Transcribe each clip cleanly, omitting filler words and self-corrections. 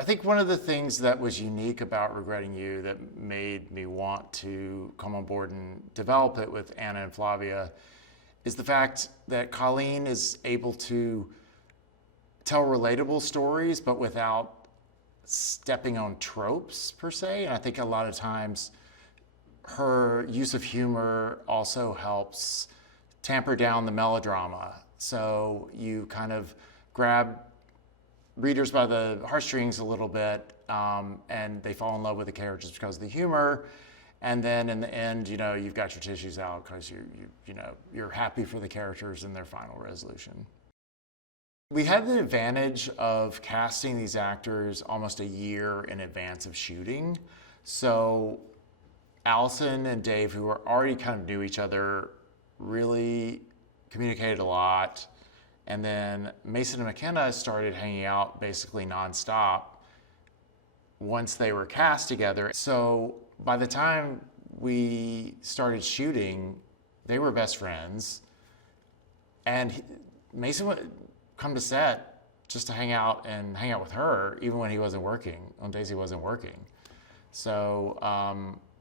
I think one of the things that was unique about Regretting You that made me want to come on board and develop it with Anna and Flavia is the fact that Colleen is able to tell relatable stories, but without stepping on tropes per se. And I think a lot of times her use of humor also helps tamper down the melodrama. So you kind of grab readers by the heartstrings a little bit, and they fall in love with the characters because of the humor. And then in the end, you've got your tissues out because you're happy for the characters and their final resolution. We had the advantage of casting these actors almost a year in advance of shooting. So Allison and Dave, who were already kind of knew each other, really communicated a lot. And then Mason and McKenna started hanging out basically nonstop once they were cast together. So by the time we started shooting, they were best friends. And Mason would come to set just to hang out with her, even when he wasn't working, on days he wasn't working. So,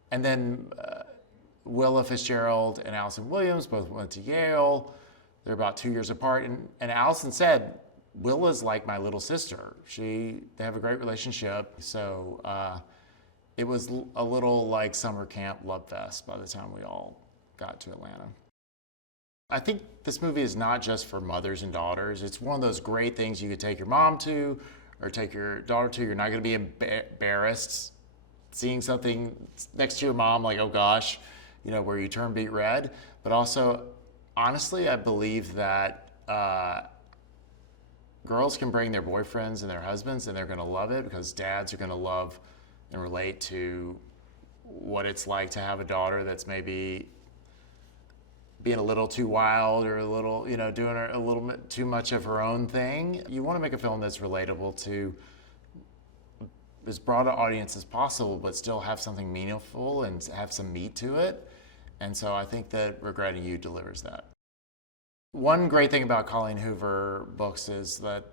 and then Willa Fitzgerald and Allison Williams both went to Yale. They're about 2 years apart. And Allison said, Willa's like my little sister. They have a great relationship. So it was a little like summer camp love fest by the time we all got to Atlanta. I think this movie is not just for mothers and daughters. It's one of those great things you could take your mom to or take your daughter to. You're not going to be embarrassed seeing something next to your mom like, oh gosh, where you turn beet red. But also, honestly, I believe that girls can bring their boyfriends and their husbands and they're going to love it because dads are going to love and relate to what it's like to have a daughter that's maybe being a little too wild or a little, doing a little bit too much of her own thing. You want to make a film that's relatable to as broad an audience as possible, but still have something meaningful and have some meat to it. And so I think that Regretting You delivers that. One great thing about Colleen Hoover books is that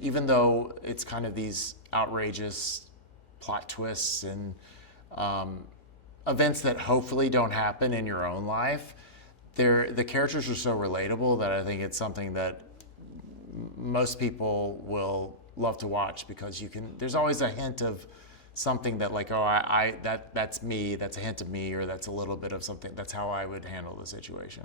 even though it's kind of these outrageous plot twists and events that hopefully don't happen in your own life, the characters are so relatable that I think it's something that most people will love to watch because there's always a hint of something that like, that's me, that's a hint of me, or that's a little bit of something, that's how I would handle the situation.